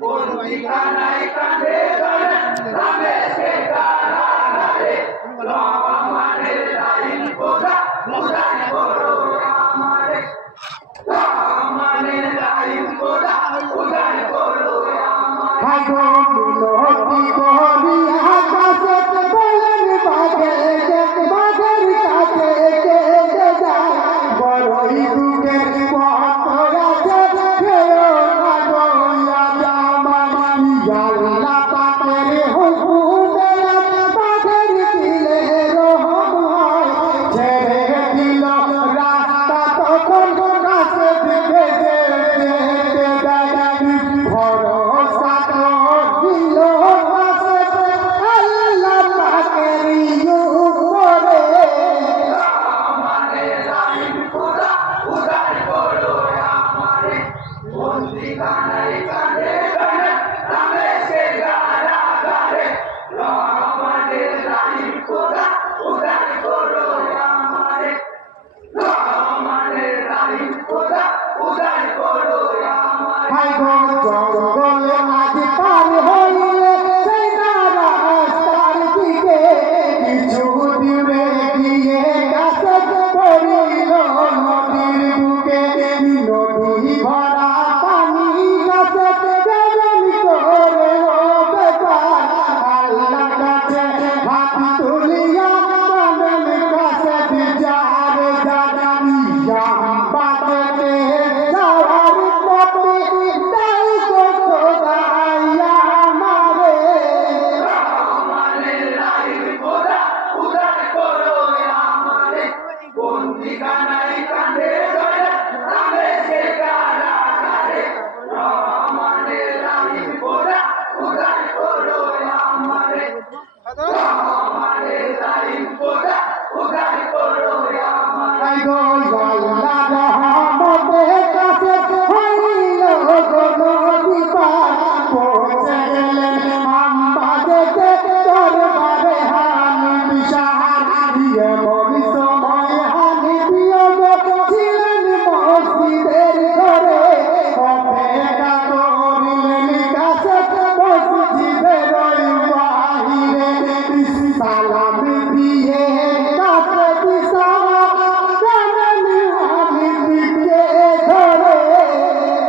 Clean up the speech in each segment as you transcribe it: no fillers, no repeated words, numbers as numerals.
বন্দিখানায় কাঁধে ধরে রমেশকে কারাগারে রহমানের লাইন খোদা উদার করো আমারে রহমানের লাইন খোদা উদার করো আমারে মিনতি করি আকাশে বলেন বাগে বাগের কাছে কে যায় বড়ই দুঃখের পথ আছে ফেরো না গয়া জামান আল্লাহ পাকের হুকুমে বাগের দিলে রহম হয় ছেড়ে দিল রাস্তা তখন কাছে দিকে যেতে দেয় ভরসা তো দিল কাছে আল্লাহ পাকের উপরে রহমানের লাইন খোদা উদার করো আমারে বন্দিখানায় কাঁধে ধরে রমেশকে কারাগারে রহমানের লাইন খোদা উদার করো আমারে রহমানের লাইন খোদা উদার করো আমারে জঙ্গলে আজ পার হইলে সেই রাস্তার দিকে কিছু দূরে গিয়ে কাছে পড়িল নদীর বুকে নদী ভরা পানি কাছে গরম করে বেকার আল্লাহ কাছে হাত তুলিয়া কাঁদেন কাছে বিচার জানি বাদে যাওয়ার পথে তাই খোদাইয়া মারে রহমানের লাইন খোদা উদার করো আমারে বন্দিখানায় কাঁধে ধরে রমেশকে কারাগারে রহমানের লাইন খোদা উদার করো আমারে রহমানের লাইন খোদা উদার করো আমারে সালাম দিয়ে কাছে দিশা জানানি আমি দিতে ধরে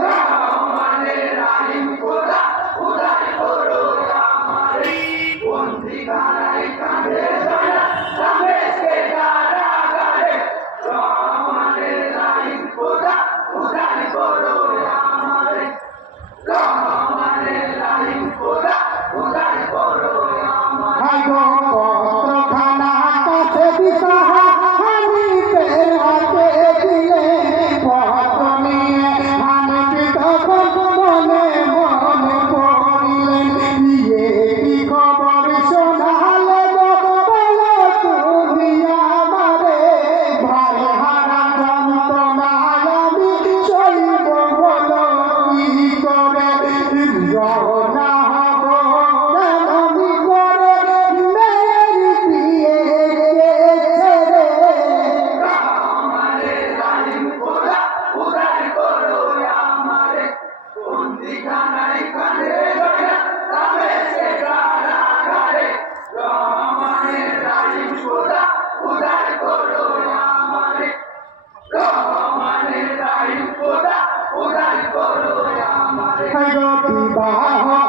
রহমানের লাইন খোদা উদার করো আমারে বন্দিখানায় কাঁধে ধরে রমেশকে কারাগারে রহমানের লাইন খোদা উদার করো আমারে রহমানের লাইন খোদা উদার করো আমারে পত্রখানা কাছে দিশা আমি পের হাতে দিলে পত্র নিয়ে আমি তখন মনে মনে পড়িলেন ইয়ে কি খবর শোনালে বলো তুমি আমারে ভাই হারা যন্ত্রণায় আমি সইব বলো কি করে রওনা হব আমি করে মেয়ের দিয়ে ছেড়ে রহমানের লাইন খোদা উদার করো আমারে বন্দিখানায় কাঁধে ধরে রমেশকে কারাগারে রহমানের লাইন খোদা উদার করো আমারে রহমানের লাইন খোদা উদার করো আমারে বিবাহ